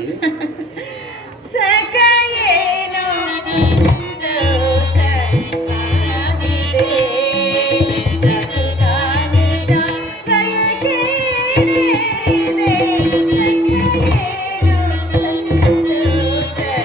ಜಾನಕಿ. ಸಖಯೇನೋ ಸಂತೋಷವಾಗಿದೆ. ರಘುಕಾನದ ಬಯಕೆಯಿದೆ. ಸಖಯೇನೋ ಸಂತೋಷವಾಗಿದೆ.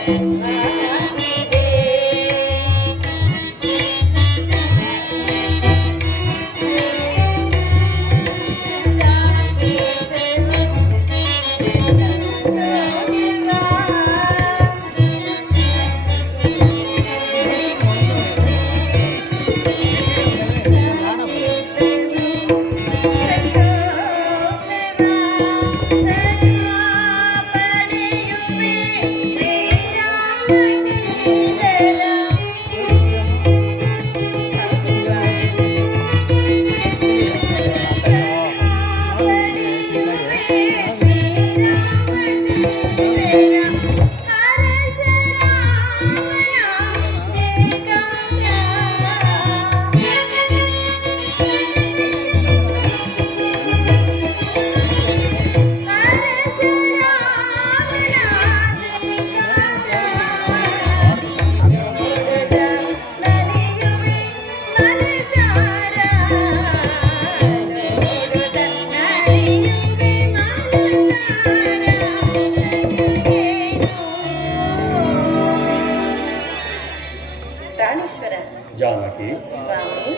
ಪ್ರಾಣೇಶ್ವರ ಜಾನಕಿ. ಸ್ವಾಮಿ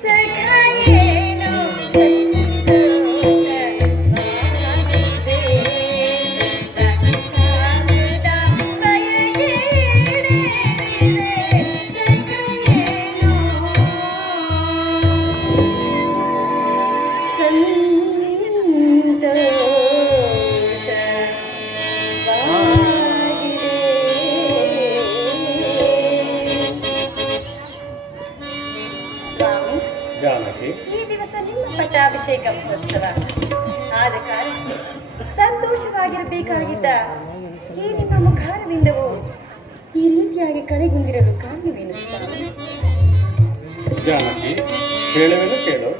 ಸಖಯೇನೋ ಸಂತೋಷವಾಗಿದೆ. ರಘುಕಾನದ ಬಯಕೆಯಿದೆ. ಸಖಯೇನೋ ಸ್ವಾಮಿ, ಜಾನಕಿ. ಈ ದಿವಸ ನಿಮ್ಮ ಪಟ್ಟಾಭಿಷೇಕ ಮಹೋತ್ಸವ ಆದ ಕಾರಣ ಸಂತೋಷವಾಗಿರಬೇಕಾಗಿದ್ದ ಈ ನಿಮ್ಮ ಮುಖಾರವಿಂದವು ಈ ರೀತಿಯಾಗಿ ಕಳೆಗುಂದಿರಲು ಕಾರಣವೇನು ಸ್ವಾಮಿ? ಜಾನಕಿ, ಹೇಳುವೆನು ಕೇಳು.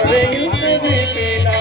Dore you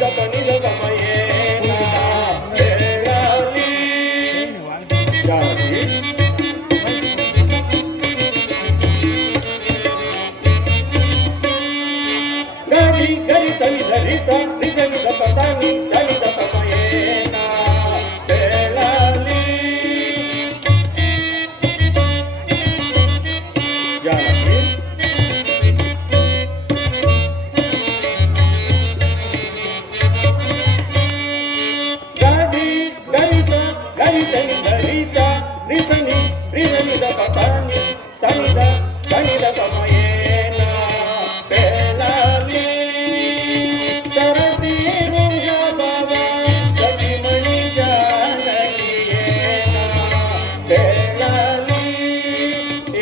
ದಪ ನಿಧ ಗಮಯೇನ ಹೇಳಲಿ ಜಾನಕಿ ಗಾಡಿ ಗರಿ ಸನಿ ಧರಿ ಸ ರಿಸನಿ ದಪ ಸಾನಿ ಸನಿ ದಪ ಮಯೇನ ಹೇಳಲಿ ಜಾನಕಿ ಗಾಡಿ ಗರಿ ಸ ಗರಿ ಸನಿ ಧರಿ ಸ ರಿಸನಿ ರಿಸನಿ ದಪ ಸಾನಿ ಸನಿ ದ ಸನಿ ದಪ ಮಯೇನ ಹೇಳಲಿ ಸರಸಿರುಂಗ ಬಾಬ ಸಖಿಮಣಿ ಜಾನಕಿಯೇನ ಹೇಳಲಿ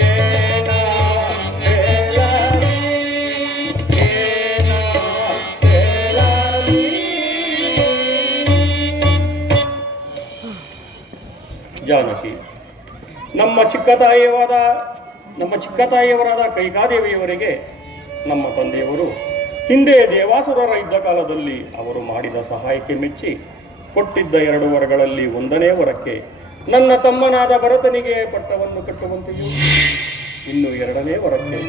ಏನ ಹೇಳಲಿ ಏನ ಹೇಳಲಿ ಜಾನಕಿ ನಮ್ಮ ಚಿಕ್ಕ ತಾಯಿಯವರಾದ ಕೈಕಾದೇವಿಯವರಿಗೆ ನಮ್ಮ ತಂದೆಯವರು ಹಿಂದೆ ದೇವಾಸುರರ ಯುದ್ಧ ಕಾಲದಲ್ಲಿ ಅವರು ಮಾಡಿದ ಸಹಾಯಕ್ಕೆ ಮೆಚ್ಚಿ ಕೊಟ್ಟಿದ್ದ 2 ವರಗಳಲ್ಲಿ 1ನೇ ವರಕ್ಕೆ ನನ್ನ ತಮ್ಮನಾದ ಭರತನಿಗೆ ಪಟ್ಟವನ್ನು ಕಟ್ಟುವಂತೆಯೂ ಇನ್ನು 2ನೇ ವರಕ್ಕೆ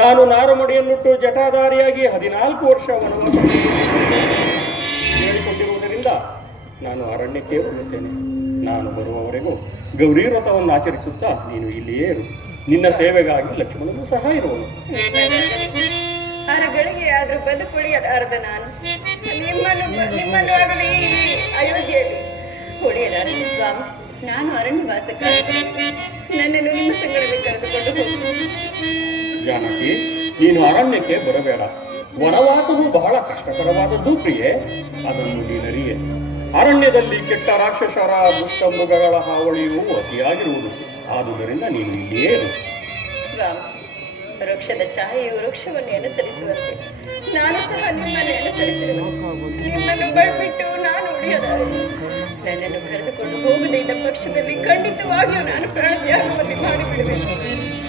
ನಾನು ನಾರುಮಡಿಯನ್ನುಟ್ಟು ಜಟಾಧಾರಿಯಾಗಿ 14 ವರ್ಷ ವನವಾಸ ಹೇಳಿಕೊಂಡಿರುವುದರಿಂದ ನಾನು ಅರಣ್ಯಕ್ಕೆ ಬರುತ್ತೇನೆ. ನಾನು ಬರುವವರೆಗೂ ಗೌರಿ ವ್ರತವನ್ನು ಆಚರಿಸುತ್ತಾ ನೀನು ಇಲ್ಲಿಯೇ ಇರು. ನಿನ್ನ ಸೇವೆಗಾಗಿ ಲಕ್ಷ್ಮಣನು ಸಹ ಇರುವನು. ಆರುಗಳಿಗೆ ಆದ್ರೂ ಬದುಕುಳಿಯಲಾರದ ನಾನು ನಿಮ್ಮನ್ನು ಆಗಲಿ ಅಯೋಧ್ಯೆಯಲ್ಲಿ ಉಳಿಯಲಾರದು ಸ್ವಾಮಿ. ನಾನು ಅರಣ್ಯವಾಸಕ್ಕಾಗಿ ನನ್ನನ್ನು ನಿಮ್ಮ ಸಂಗಡವೇ ಕರೆದುಕೊಂಡು ಹೋಗಿ. ಜಾನಕಿ, ನೀನು ಅರಣ್ಯಕ್ಕೆ ಬರಬೇಡ. ವನವಾಸವು ಬಹಳ ಕಷ್ಟಕರವಾದದ್ದು ಪ್ರಿಯೆ. ಅದನ್ನು ನೀನರಿಯೆ. ಅರಣ್ಯದಲ್ಲಿ ಕೆಟ್ಟ ರಾಕ್ಷಸರ ದುಷ್ಟ ಮೃಗಗಳ ಹಾವಳಿಯು ಅತಿಯಾಗಿರುವುದು. ಆದುದರಿಂದ ನೀನು ಇಲ್ಲಿಯೇ ಇರು. ಸ್ವಾಮಿ, ವೃಕ್ಷದ ಛಾಯೆಯು ವೃಕ್ಷವನ್ನು ಅನುಸರಿಸುವಂತೆ ನಾನು ಸಹ ನಿಮ್ಮನ್ನು ಅನುಸರಿಸಿರುವೆ. ನಿಮ್ಮನ್ನು ಬಿಟ್ಟು ನಾನು ಉಳಿಯಲಾರೆ. ನನ್ನನ್ನು ಕರೆದುಕೊಂಡು ಹೋಗದೇ ಇದ್ದ ಪಕ್ಷದಲ್ಲಿ ಖಂಡಿತವಾಗಿಯೂ ನಾನು ಪ್ರಾಣತ್ಯಾಗವನ್ನು ಮಾಡಿಬಿಡುವೆನು.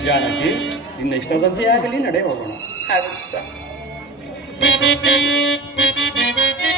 ಜಾನಕಿ, ನಿನ್ನ ಇಷ್ಟದಂತೆ ಆಗಲಿ, ನಡೆ ಹೋಗೋಣ. ಹಾಗೆ ಸ್ವಾಮಿ.